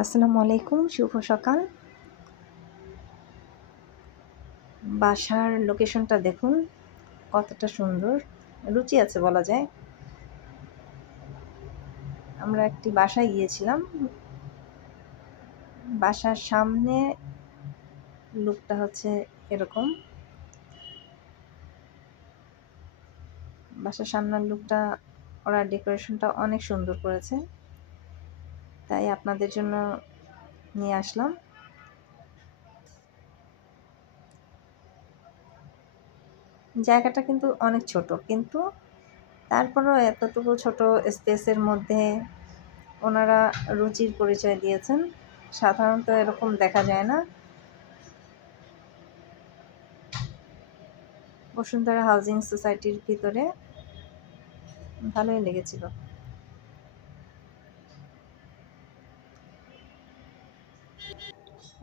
আসসালামু আলাইকুম, শুভ সকাল। বাসার লোকেশনটা দেখুন কতটা সুন্দর, রুচি আছে বলা যায়। আমরা একটি বাসায় গিয়েছিলাম। বাসার সামনে লুকটা হচ্ছে এরকম। বাসার সামনের লুকটা, ওরা ডেকোরেশনটা অনেক সুন্দর করেছে, তাই আপনাদের জন্য নিয়ে আসলাম। জায়গাটা কিন্তু অনেক ছোট, কিন্তু তারপরেও এতটুকু ছোট স্পেসের মধ্যে ওনারা রুচির পরিচয় দিয়েছেন। সাধারণত এরকম দেখা যায় না। বসুন্ধরা হাউজিং সোসাইটির ভিতরে ভালোই লেগেছিল।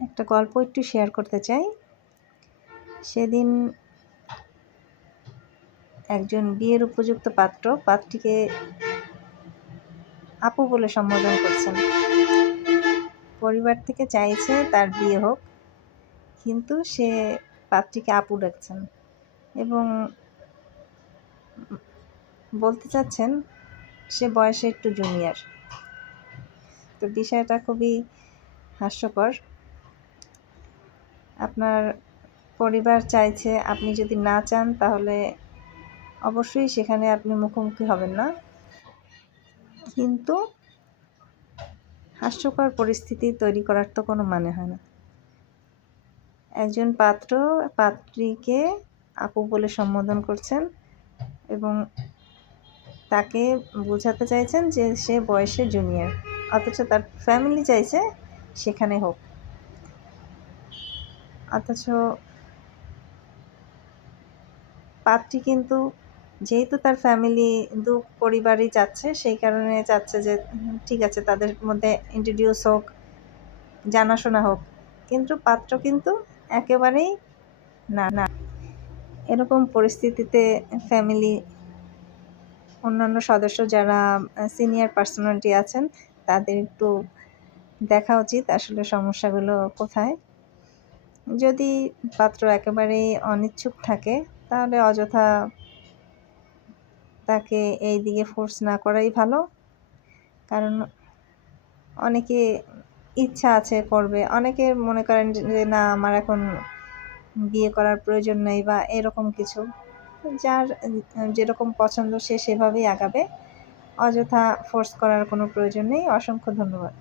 একটা গল্প একটু শেয়ার করতে চাই। সেদিন একজন বিয়ের উপযুক্ত পাত্রীকে আপু বলে সম্বোধন করছেন। পরিবার থেকে চাইছে তার বিয়ে হোক, কিন্তু সে পাত্রীকে আপু ডাকছেন এবং বলতে চাচ্ছেন সে বয়সে একটু জুনিয়র। তো বিষয়টা খুবই হাস্যকর। আপনার পরিবার চাইছে, আপনি যদি না চান তাহলে অবশ্যই সেখানে আপনি মুখোমুখি হবেন না, কিন্তু হাস্যকর পরিস্থিতি তৈরি করার তো কোনো মানে হয় না। একজন পাত্রীকে আপু বলে সম্বোধন করছেন এবং তাকে বোঝাতে চাইছেন যে সে বয়সে জুনিয়র, অথচ তার ফ্যামিলি চাইছে সেখানে হোক। অথচ পাত্রী কিন্তু, যেহেতু তার ফ্যামিলি দু পরিবারই চাচ্ছে, সেই কারণে চাচ্ছে যে ঠিক আছে তাদের মধ্যে ইন্ট্রোডিউস হোক, জানাশোনা হোক, কিন্তু পাত্র কিন্তু একেবারেই না। এরকম পরিস্থিতিতে ফ্যামিলি, অন্যান্য সদস্য যারা সিনিয়র পার্সোনালিটি আছেন, তাদের একটু দেখা উচিত আসলে সমস্যাগুলো কোথায়। যদি পাত্র একেবারেই অনিচ্ছুক থাকে তাহলে অযথা তাকে এই দিকে ফোর্স না করাই ভালো। কারণ অনেকে ইচ্ছা আছে করবে, অনেকে মনে করেন যে না আমার এখন বিয়ে করার প্রয়োজন নেই বা এরকম কিছু। যার যেরকম পছন্দ সে সেভাবেই আগাবে, অযথা ফোর্স করার কোনো প্রয়োজন নেই। অসংখ্য ধন্যবাদ।